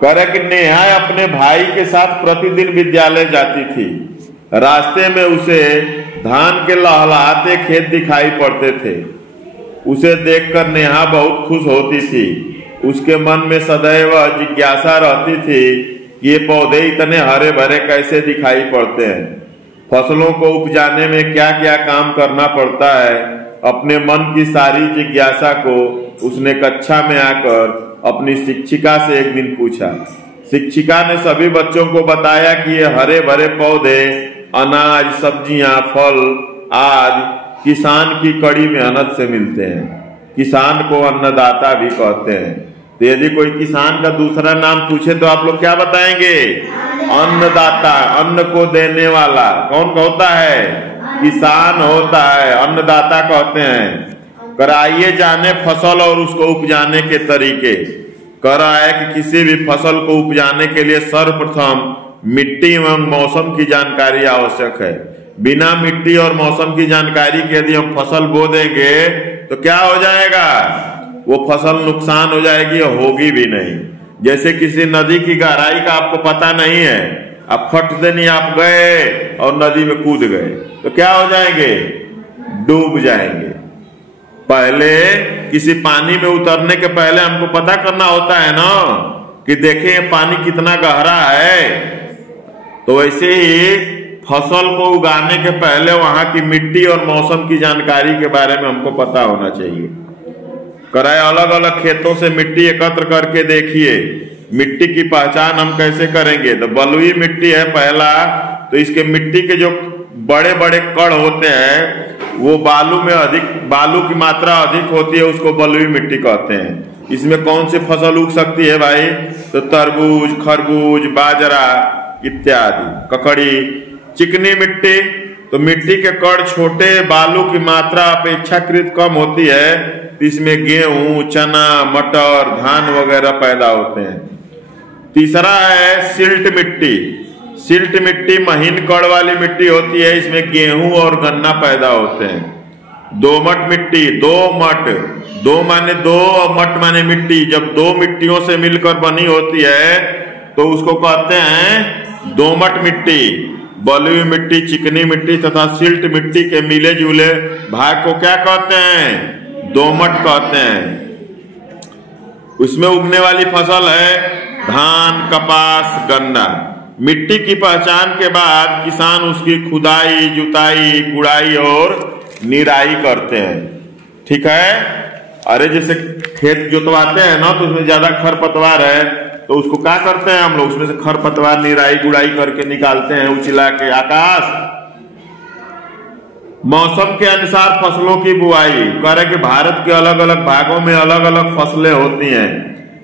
करे कि नेहा अपने भाई के साथ प्रतिदिन विद्यालय जाती थी। रास्ते में उसे धान के लहलहाते खेत दिखाई पड़ते थे। उसे देखकर नेहा बहुत खुश होती थी। उसके मन में सदैव जिज्ञासा रहती थी कि ये पौधे इतने हरे भरे कैसे दिखाई पड़ते हैं, फसलों को उपजाने में क्या क्या काम करना पड़ता है। अपने मन की सारी जिज्ञासा को उसने कक्षा में आकर अपनी शिक्षिका से एक दिन पूछा। शिक्षिका ने सभी बच्चों को बताया कि ये हरे भरे पौधे अनाज, सब्जियां, फल आदि किसान की कड़ी मेहनत से मिलते हैं। किसान को अन्नदाता भी कहते हैं। तो यदि कोई किसान का दूसरा नाम पूछे तो आप लोग क्या बताएंगे? अन्नदाता। अन्न को देने वाला कौन होता है? किसान होता है, अन्नदाता कहते हैं। कराइए जाने फसल और उसको उपजाने के तरीके। कराए कि किसी भी फसल को उपजाने के लिए सर्वप्रथम मिट्टी एवं मौसम की जानकारी आवश्यक है। बिना मिट्टी और मौसम की जानकारी के यदि हम फसल बो देंगे तो क्या हो जाएगा? वो फसल नुकसान हो जाएगी, होगी भी नहीं। जैसे किसी नदी की गहराई का आपको पता नहीं है, आप फट से नहीं आप गए और नदी में कूद गए तो क्या हो जाएंगे? डूब जाएंगे। पहले किसी पानी में उतरने के पहले हमको पता करना होता है ना कि देखें पानी कितना गहरा है। तो वैसे ही फसल को उगाने के पहले वहां की मिट्टी और मौसम की जानकारी के बारे में हमको पता होना चाहिए। कराए अलग अलग खेतों से मिट्टी एकत्र करके देखिए। मिट्टी की पहचान हम कैसे करेंगे? तो बलुई मिट्टी है पहला, तो इसके मिट्टी के जो बड़े बड़े कण होते हैं वो बालू की मात्रा अधिक होती है, उसको बलुई मिट्टी कहते हैं। इसमें कौन सी फसल उग सकती है भाई? तो तरबूज, खरबूज, बाजरा इत्यादि। ककड़ी। चिकनी मिट्टी, तो मिट्टी के कण छोटे, बालू की मात्रा अपेक्षाकृत कम होती है, तो इसमें गेहूं, चना, मटर, धान वगैरह पैदा होते हैं। तीसरा है सिल्ट मिट्टी। सिल्ट मिट्टी महीन कण वाली मिट्टी होती है, इसमें गेहूं और गन्ना पैदा होते हैं। दोमट मिट्टी। दो माने दो और मट माने मिट्टी। जब दो मिट्टियों से मिलकर बनी होती है तो उसको कहते हैं दोमट मिट्टी। बलुई मिट्टी, चिकनी मिट्टी तथा सिल्ट मिट्टी के मिले जुले भाग को क्या कहते हैं? दोमट कहते हैं। उसमें उगने वाली फसल है धान, कपास, गन्ना। मिट्टी की पहचान के बाद किसान उसकी खुदाई, जुताई, गुड़ाई और निराई करते हैं। ठीक है? अरे जैसे खेत जोतवाते हैं ना तो उसमें ज्यादा खरपतवार है तो उसको क्या करते हैं हम लोग? उसमें से खरपतवार निराई गुड़ाई करके निकालते हैं उचिला के। आकाश। मौसम के अनुसार फसलों की बुआई। करे कि भारत के अलग अलग भागों में अलग अलग फसलें होती हैं।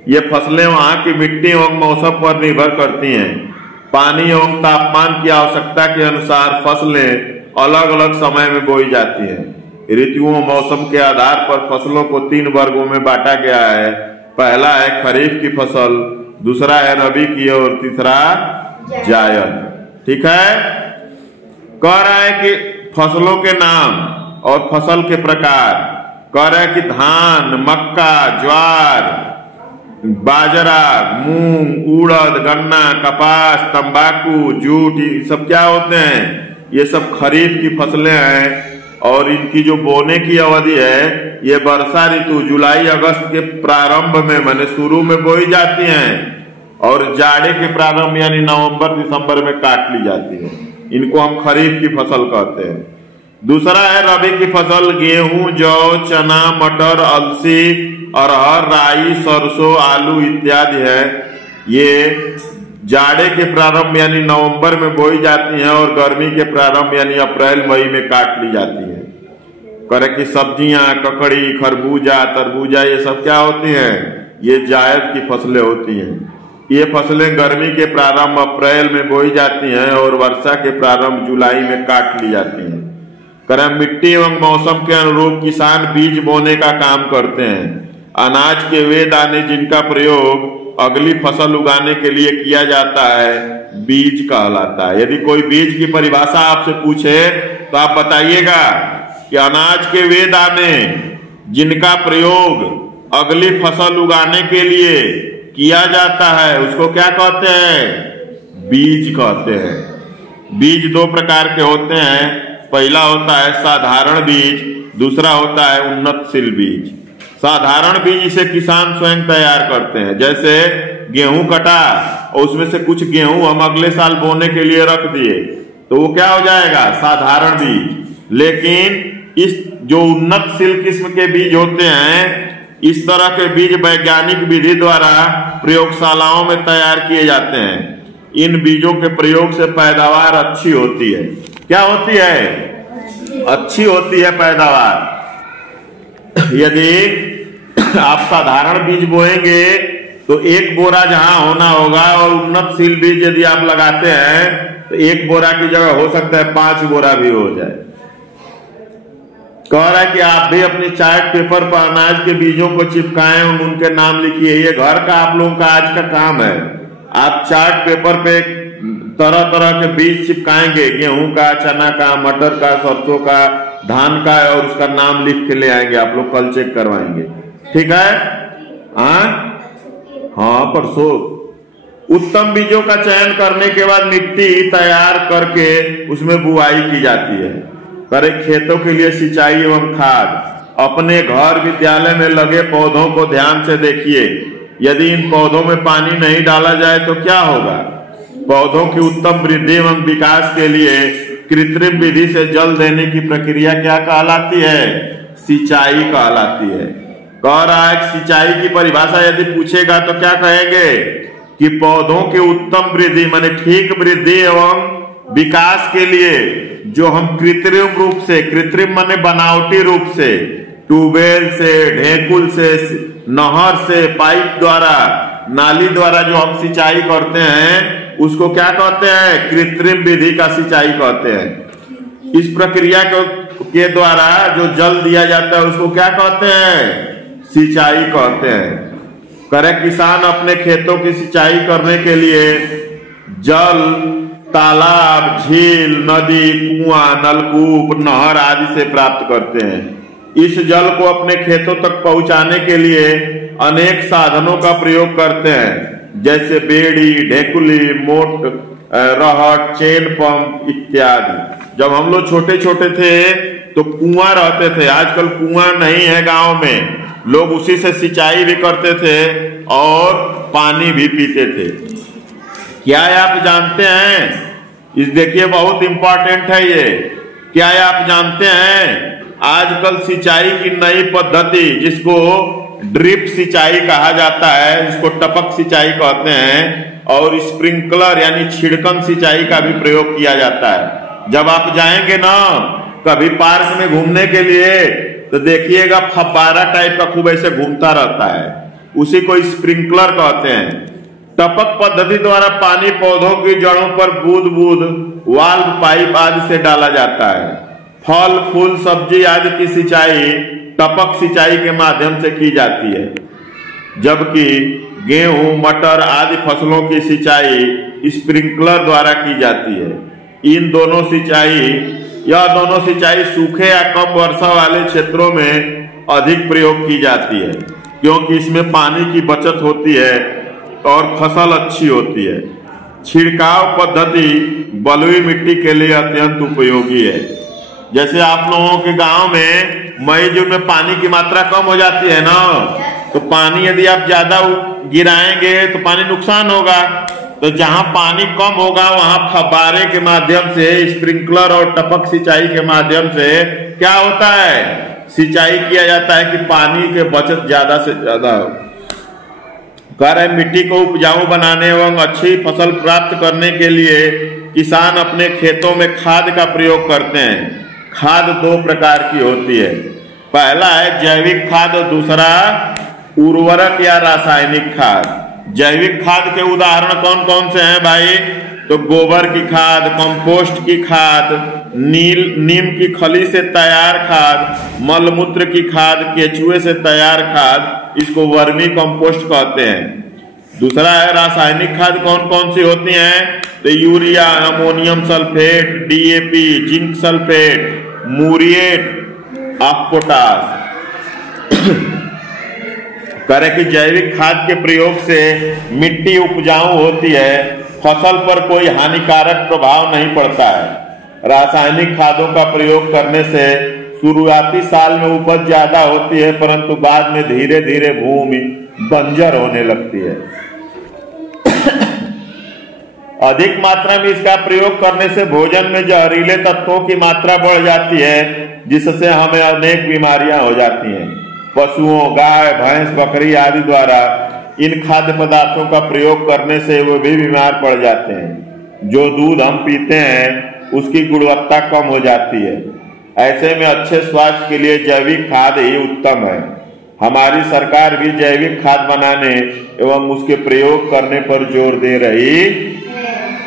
ये फसलें वहां की मिट्टी एवं मौसम पर निर्भर करती हैं। पानी एवं तापमान की आवश्यकता के अनुसार फसलें अलग अलग समय में बोई जाती हैं। ऋतुओं मौसम के आधार पर फसलों को 3 वर्गों में बांटा गया है। पहला है खरीफ की फसल, दूसरा है रबी की और तीसरा जायद। ठीक है? कह रहा है कि फसलों के नाम और फसल के प्रकार। कह रहा है कि धान, मक्का, ज्वार, बाजरा, मूंग, उड़द, गन्ना, कपास, तंबाकू, जूट, ये सब क्या होते हैं? ये सब खरीफ की फसलें हैं और इनकी जो बोने की अवधि है ये वर्षा ऋतु जुलाई अगस्त के प्रारंभ में माने शुरू में बोई जाती हैं और जाड़े के प्रारंभ यानी नवंबर दिसंबर में काट ली जाती है। इनको हम खरीफ की फसल कहते हैं। दूसरा है रबी की फसल। गेहूं, जौ, चना, मटर, अलसी, अरहर, राई, सरसों, आलू इत्यादि है। ये जाड़े के प्रारंभ यानी नवंबर में बोई जाती हैं और गर्मी के प्रारंभ यानी अप्रैल मई में काट ली जाती है। करे कि सब्जियां, ककड़ी, खरबूजा, तरबूजा ये सब क्या होती हैं? ये जायद की फसलें होती हैं। ये फसलें गर्मी के प्रारंभ अप्रैल में बोई जाती हैं और वर्षा के प्रारंभ जुलाई में काट ली जाती हैं। करे मिट्टी एवं मौसम के अनुरूप किसान बीज बोने का काम करते हैं। अनाज के वे दाने जिनका प्रयोग अगली फसल उगाने के लिए किया जाता है बीज कहलाता है। यदि कोई बीज की परिभाषा आपसे पूछे तो आप बताइएगा कि अनाज के वे दाने जिनका प्रयोग अगली फसल उगाने के लिए किया जाता है उसको क्या कहते हैं? बीज कहते हैं। बीज दो प्रकार के होते हैं, पहला होता है साधारण बीज, दूसरा होता है उन्नतशील बीज। साधारण बीज इसे किसान स्वयं तैयार करते हैं, जैसे गेहूं कटा और उसमें से कुछ गेहूं हम अगले साल बोने के लिए रख दिए तो वो क्या हो जाएगा? साधारण बीज। लेकिन इस जो उन्नतशील किस्म के बीज होते हैं, इस तरह के बीज वैज्ञानिक विधि द्वारा प्रयोगशालाओं में तैयार किए जाते हैं। इन बीजों के प्रयोग से पैदावार अच्छी होती है। क्या होती है? अच्छी होती है पैदावार। यदि आप साधारण बीज बोएंगे तो एक बोरा जहां होना होगा और उन्नतशील बीज यदि आप लगाते हैं तो एक बोरा की जगह हो सकता है 5 बोरा भी हो जाए। कह रहा है कि आप भी अपने चार्ट पेपर पर अनाज के बीजों को चिपकाएं और उनके नाम लिखिए। ये घर का आप लोगों का आज का काम है। आप चार्ट पेपर पे तरह तरह के बीज चिपकाएंगे, गेहूं का, चना का, मटर का, सरसों का, धान का, और उसका नाम लिख के ले आएंगे। आप लोग कल चेक करवाएंगे, ठीक है? हाँ, परसों। उत्तम बीजों का चयन करने के बाद मिट्टी तैयार करके उसमें बुआई की जाती है। करे खेतों के लिए सिंचाई एवं खाद। अपने घर विद्यालय में लगे पौधों को ध्यान से देखिए। यदि इन पौधों में पानी नहीं डाला जाए तो क्या होगा? पौधों की उत्तम वृद्धि एवं विकास के लिए कृत्रिम विधि से जल देने की प्रक्रिया क्या कहलाती है? सिंचाई कहलाती है। कह रहा है सिंचाई की परिभाषा यदि पूछेगा तो क्या कहेंगे कि पौधों की उत्तम वृद्धि माने ठीक वृद्धि एवं विकास के लिए जो हम कृत्रिम रूप से, कृत्रिम माने बनावटी रूप से, ट्यूबवेल से, ढेकुल से, नहर से, पाइप द्वारा, नाली द्वारा जो हम सिंचाई करते हैं उसको क्या कहते हैं? कृत्रिम विधि का सिंचाई कहते हैं। इस प्रक्रिया के द्वारा जो जल दिया जाता है उसको क्या कहते हैं? सिंचाई कहते हैं। करे किसान अपने खेतों की सिंचाई करने के लिए जल तालाब, झील, नदी, कुआं, नलकूप, नहर आदि से प्राप्त करते हैं। इस जल को अपने खेतों तक पहुंचाने के लिए अनेक साधनों का प्रयोग करते हैं, जैसे बेड़ी, ढेकुली, मोट, रहट, चेन पंप इत्यादि। जब हम लोग छोटे छोटे थे तो कुआं रहते थे, आजकल कुआं नहीं है गांव में। लोग उसी से सिंचाई भी करते थे और पानी भी पीते थे। क्या आप जानते हैं? इस देखिए बहुत इंपॉर्टेंट है ये। क्या आप जानते हैं आजकल सिंचाई की नई पद्धति जिसको ड्रिप सिंचाई कहा जाता है, जिसको टपक सिंचाई कहते हैं, और स्प्रिंकलर यानी छिड़कन सिंचाई का भी प्रयोग किया जाता है। जब आप जाएंगे ना कभी पार्क में घूमने के लिए तो देखिएगा फव्वारा टाइप का खूब ऐसे घूमता रहता है, उसी को स्प्रिंकलर कहते हैं। टपक पद्धति द्वारा पानी पौधों की जड़ों पर बूंद बूंद वाल्व, पाइप आदि से डाला जाता है। फल, फूल, सब्जी आदि की सिंचाई टपक सिंचाई के माध्यम से की जाती है, जबकि गेहूं, मटर आदि फसलों की सिंचाई स्प्रिंकलर द्वारा की जाती है। यह दोनों सिंचाई सूखे या कम वर्षा वाले क्षेत्रों में अधिक प्रयोग की जाती है, क्योंकि इसमें पानी की बचत होती है और फसल अच्छी होती है। छिड़काव पद्धति बलुई मिट्टी के लिए अत्यंत उपयोगी है। जैसे आप लोगों के गांव में मई जून में पानी की मात्रा कम हो जाती है ना, तो पानी यदि आप ज्यादा गिराएंगे तो पानी नुकसान होगा। तो जहां पानी कम होगा वहां फव्वारे के माध्यम से, स्प्रिंकलर और टपक सिंचाई के माध्यम से क्या होता है? सिंचाई किया जाता है कि पानी के बचत ज्यादा से ज्यादा हो। कह रहे मिट्टी को उपजाऊ बनाने एवं अच्छी फसल प्राप्त करने के लिए किसान अपने खेतों में खाद का प्रयोग करते हैं। खाद दो प्रकार की होती है, पहला है जैविक खाद और दूसरा उर्वरक या रासायनिक खाद। जैविक खाद के उदाहरण कौन कौन से हैं भाई? तो गोबर की खाद, कंपोस्ट की खाद, नीम की खली से तैयार खाद, मलमूत्र की खाद, केचुए से तैयार खाद, इसको वर्मी कंपोस्ट कहते हैं। दूसरा है रासायनिक खाद। कौन कौन सी होती हैं? तो urea, ammonium sulphate, DAP, zinc sulphate, muriate of potash. करे कि जैविक खाद के प्रयोग से मिट्टी उपजाऊ होती है, फसल पर कोई हानिकारक प्रभाव नहीं पड़ता है। रासायनिक खादों का प्रयोग करने से शुरुआती साल में उपज ज्यादा होती है, परंतु बाद में धीरे धीरे भूमि बंजर होने लगती है। अधिक मात्रा में इसका प्रयोग करने से भोजन में जहरीले तत्वों की मात्रा बढ़ जाती है, जिससे हमें अनेक बीमारियां हो जाती हैं। पशुओं, गाय, भैंस, बकरी आदि द्वारा इन खाद्य पदार्थों का प्रयोग करने से वो भी बीमार पड़ जाते हैं। जो दूध हम पीते हैं उसकी गुणवत्ता कम हो जाती है। ऐसे में अच्छे स्वास्थ्य के लिए जैविक खाद ही उत्तम है। हमारी सरकार भी जैविक खाद बनाने एवं उसके प्रयोग करने पर जोर दे रही।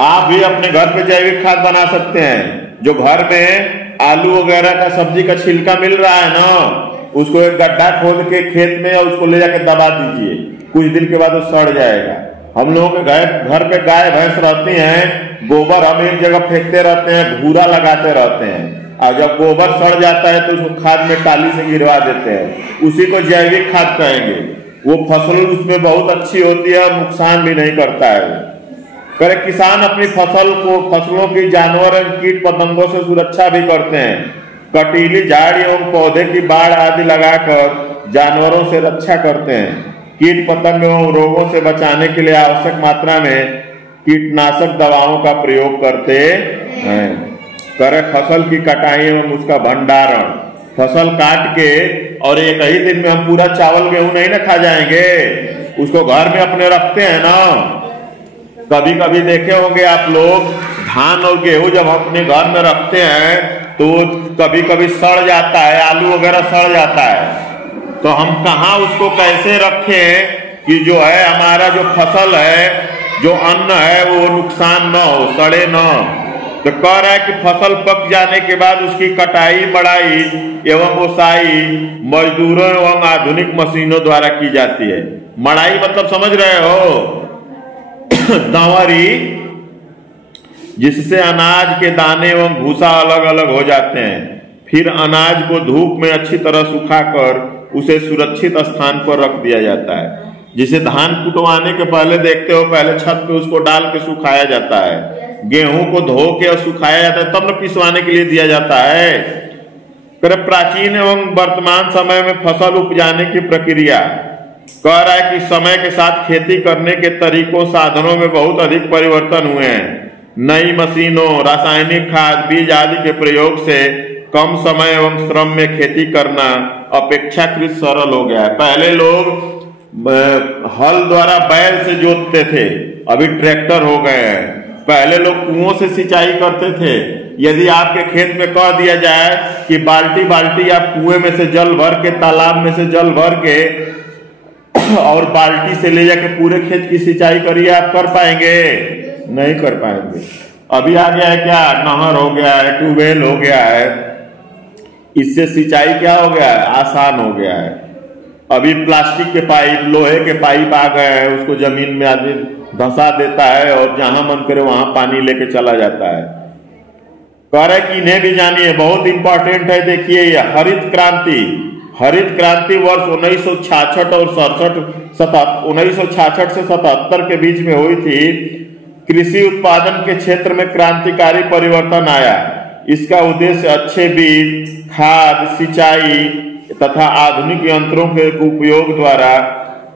आप भी अपने घर पे जैविक खाद बना सकते हैं। जो घर में आलू वगैरह का सब्जी का छिलका मिल रहा है ना, उसको एक गड्ढा खोद के खेत में उसको ले जाके दबा दीजिए, कुछ दिन के बाद वो सड़ जाएगा। हम लोगों के घर पे गाय भैंस रहती हैं, गोबर हम एक जगह फेंकते रहते हैं, घूरा लगाते रहते हैं, और जब गोबर सड़ जाता है तो उसको खाद में टाली से गिरवा देते हैं, उसी को जैविक खाद कहेंगे। वो फसल उसमें बहुत अच्छी होती है और नुकसान भी नहीं करता है। करे किसान अपनी फसलों की जानवर एवं कीट पतंगों से सुरक्षा भी करते हैं। कटीली झाड़ एवं पौधे की बाड़ आदि लगाकर जानवरों से रक्षा करते हैं। कीट पतंग एवं रोगों से बचाने के लिए आवश्यक मात्रा में कीटनाशक दवाओं का प्रयोग करते हैं। करे फसल की कटाई एवं उसका भंडारण। फसल काट के और एक ही दिन में हम पूरा चावल गेहूं नहीं ना खा जाएंगे, उसको घर में अपने रखते हैं ना। कभी कभी देखे होंगे आप लोग, धान और गेहूं जब अपने घर में रखते हैं तो कभी कभी सड़ जाता है, आलू वगैरह सड़ जाता है। तो हम कहाँ उसको कैसे रखें कि जो है हमारा जो फसल है, जो अन्न है, वो नुकसान न हो, सड़े न हो। तो कह रहा है कि फसल पक जाने के बाद उसकी कटाई, मड़ाई एवं ओसाई मजदूरों एवं आधुनिक मशीनों द्वारा की जाती है। मड़ाई मतलब समझ रहे हो, दंवरी, जिससे अनाज के दाने एवं भूसा अलग अलग हो जाते हैं। फिर अनाज को धूप में अच्छी तरह सुखाकर उसे सुरक्षित स्थान पर रख दिया जाता है। जिसे धान कुटवाने के पहले देखते हो, पहले छत पे उसको डाल के सुखाया जाता है। गेहूं को धो के और सुखाया जाता है, तब न पिसवाने के लिए दिया जाता है। प्राचीन एवं वर्तमान समय में फसल उपजाने की प्रक्रिया कह रहा है कि समय के साथ खेती करने के तरीकों, साधनों में बहुत अधिक परिवर्तन हुए हैं। नई मशीनों, रासायनिक खाद, बीज आदि के प्रयोग से कम समय एवं श्रम में खेती करना अपेक्षाकृत सरल हो गया है। पहले लोग हल द्वारा बैल से जोतते थे, अभी ट्रैक्टर हो गए हैं। पहले लोग कुओं से सिंचाई करते थे। यदि आपके खेत में कह दिया जाए कि बाल्टी बाल्टी आप कुएं में से जल भर के, तालाब में से जल भर के और बाल्टी से ले जाके पूरे खेत की सिंचाई करिए, आप कर पाएंगे? नहीं कर पाएंगे। अभी आ गया है क्या, नहर हो गया है, ट्यूबवेल हो गया है, इससे सिंचाई क्या हो गया है, आसान हो गया है। अभी प्लास्टिक के पाइप, लोहे के पाइप आ गए हैं, उसको जमीन में आदमी धंसा देता है और जहां मन करे वहां पानी लेके चला जाता है। कह रहे कि इन्हें भी जानिए, बहुत इंपॉर्टेंट है। देखिए ये हरित क्रांति, हरित क्रांति वर्ष 1966 और 1966 से 77 के बीच में हुई थी। कृषि उत्पादन के क्षेत्र में क्रांतिकारी परिवर्तन आया। इसका उद्देश्य अच्छे बीज, खाद, सिंचाई तथा आधुनिक यंत्रों के उपयोग द्वारा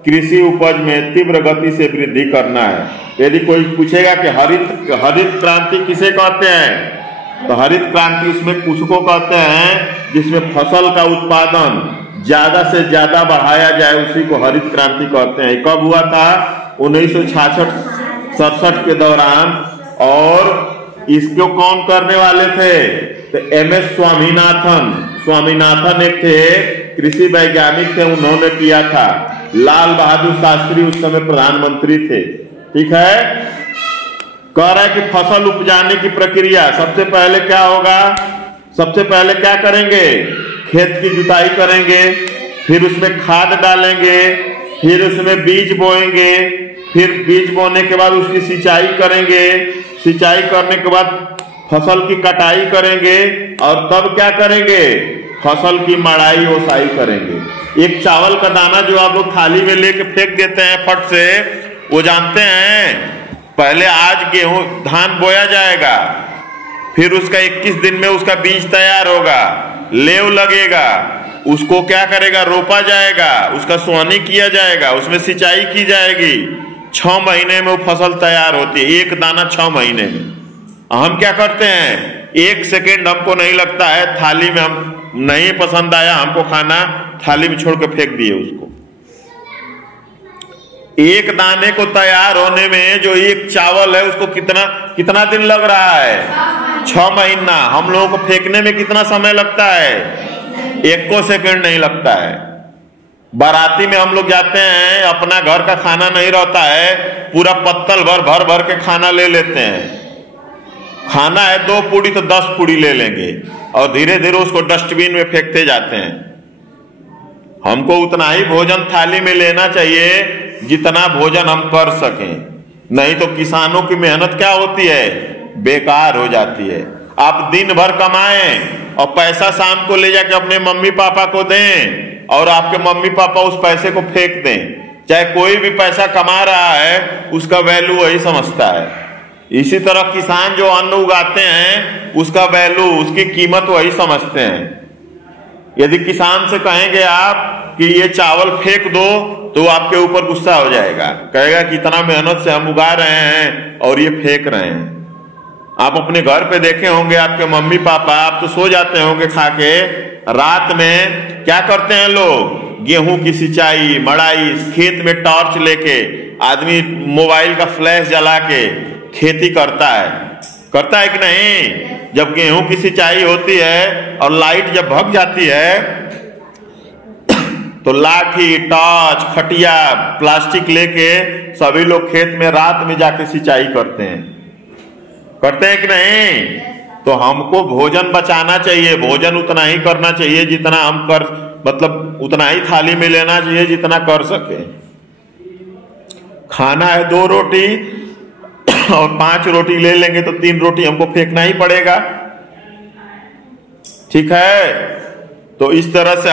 कृषि उपज में तीव्र गति से वृद्धि करना है। यदि कोई पूछेगा कि हरित क्रांति किसे कहते हैं, तो हरित क्रांति उसमें कुछ को कहते हैं जिसमें फसल का उत्पादन ज्यादा से ज्यादा बढ़ाया जाए, उसी को हरित क्रांति कहते हैं। कब हुआ था? 1966-67 के दौरान। और इसको कौन करने वाले थे? तो MS स्वामीनाथन एक थे, कृषि वैज्ञानिक थे, उन्होंने किया था। लाल बहादुर शास्त्री उस समय प्रधानमंत्री थे। ठीक है। कह रहा है कि फसल उपजाने की प्रक्रिया, सबसे पहले क्या होगा? सबसे पहले क्या करेंगे? खेत की जुताई करेंगे, फिर उसमें खाद डालेंगे, फिर उसमें बीज बोएंगे, फिर बीज बोने के बाद उसकी सिंचाई करेंगे, सिंचाई करने के बाद फसल की कटाई करेंगे और तब क्या करेंगे? फसल की मड़ाई ओसाई करेंगे। एक चावल का दाना जो आप लोग थाली में लेके फेंक देते हैं फट से, वो जानते हैं पहले आज गेहूं धान बोया जाएगा, फिर उसका 21 दिन में उसका बीज तैयार होगा, लेव लगेगा, उसको क्या करेगा, रोपा जाएगा, उसका सोहनी किया जाएगा, उसमें सिंचाई की जाएगी, 6 महीने में वो फसल तैयार होती है, एक दाना 6 महीने में। हम क्या करते हैं, 1 सेकेंड हमको नहीं लगता है, थाली में हम नहीं पसंद आया हमको खाना, थाली में छोड़ के फेंक दिए उसको। एक दाने को तैयार होने में जो एक चावल है उसको कितना कितना दिन लग रहा है, 6 महीना। हम लोगों को फेंकने में कितना समय लगता है, 1 सेकंड नहीं लगता है। बाराती में हम लोग जाते हैं, अपना घर का खाना नहीं रहता है, पूरा पत्तल भर भर के खाना ले लेते हैं। खाना है 2 पूड़ी तो 10 पूड़ी ले लेंगे और धीरे धीरे उसको डस्टबिन में फेंकते जाते हैं। हमको उतना ही भोजन थाली में लेना चाहिए जितना भोजन हम कर सकें, नहीं तो किसानों की मेहनत क्या होती है, बेकार हो जाती है। आप दिन भर कमाएं और पैसा शाम को ले जाके अपने मम्मी पापा को दें और आपके मम्मी पापा उस पैसे को फेंक दें। चाहे कोई भी पैसा कमा रहा है उसका वैल्यू वही समझता है। इसी तरह किसान जो अन्न उगाते हैं उसका वैल्यू, उसकी कीमत वही समझते हैं। यदि किसान से कहेंगे आप कि ये चावल फेंक दो तो आपके ऊपर गुस्सा हो जाएगा, कहेगा कि इतना मेहनत से हम उगा रहे हैं और ये फेंक रहे हैं। आप अपने घर पे देखे होंगे, आपके मम्मी पापा, आप तो सो जाते होंगे खा के, रात में क्या करते हैं लोग, गेहूं की सिंचाई, मड़ाई, खेत में टॉर्च लेके आदमी मोबाइल का फ्लैश जला के खेती करता है कि नहीं। जब गेहूं की सिंचाई होती है और लाइट जब भग जाती है तो लाठी, टॉर्च, खटिया, प्लास्टिक लेके सभी लोग खेत में रात में जाके सिंचाई करते हैं कि नहीं। तो हमको भोजन बचाना चाहिए, भोजन उतना ही करना चाहिए जितना हम कर, मतलब उतना ही थाली में लेना चाहिए जितना कर सके। खाना है 2 रोटी और 5 रोटी ले लेंगे तो 3 रोटी हमको फेंकना ही पड़ेगा, ठीक है। तो इस तरह से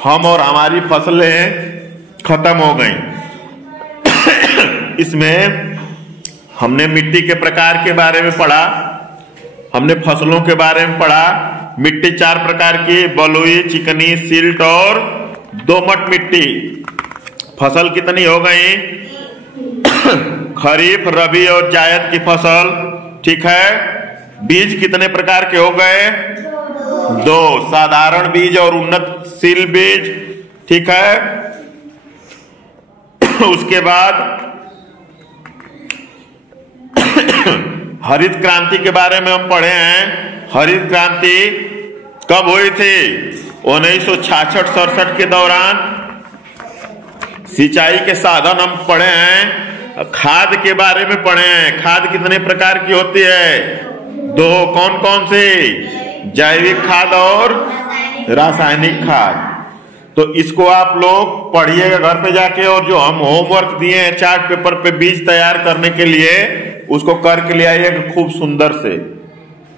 हम और हमारी फसलें खत्म हो गई। इसमें हमने मिट्टी के प्रकार के बारे में पढ़ा, हमने फसलों के बारे में पढ़ा। मिट्टी 4 प्रकार की, बलुई, चिकनी, सिल्ट और दोमट मिट्टी। फसल कितनी हो गई, खरीफ, रबी और जायद की फसल, ठीक है। बीज कितने प्रकार के हो गए, 2, साधारण बीज और उन्नतशील बीज, ठीक है। उसके बाद हरित क्रांति के बारे में हम पढ़े हैं। हरित क्रांति कब हुई थी, 1966-67 के दौरान। सिंचाई के साधन हम पढ़े हैं। खाद के बारे में पढ़े हैं, खाद कितने प्रकार की होती है, 2, कौन कौन सी, जैविक खाद और रासायनिक खाद। तो इसको आप लोग पढ़िएगा घर पे जाके, और जो हम होमवर्क दिए हैं चार्ट पेपर पे बीज तैयार करने के लिए, उसको करके ले आइएगा खूब सुंदर से।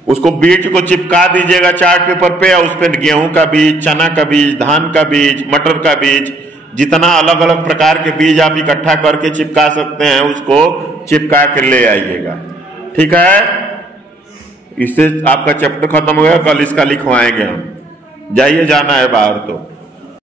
उसको बीज को चिपका दीजिएगा चार्ट पेपर पे, और उस पर गेहूं का बीज, चना का बीज, धान का बीज, मटर का बीज, जितना अलग अलग प्रकार के बीज आप इकट्ठा करके चिपका सकते हैं उसको चिपका के ले आइएगा, ठीक है। इससे आपका चैप्टर खत्म हो गया, कल इसका लिखवाएंगे हम। जाइए, जाना है बाहर तो।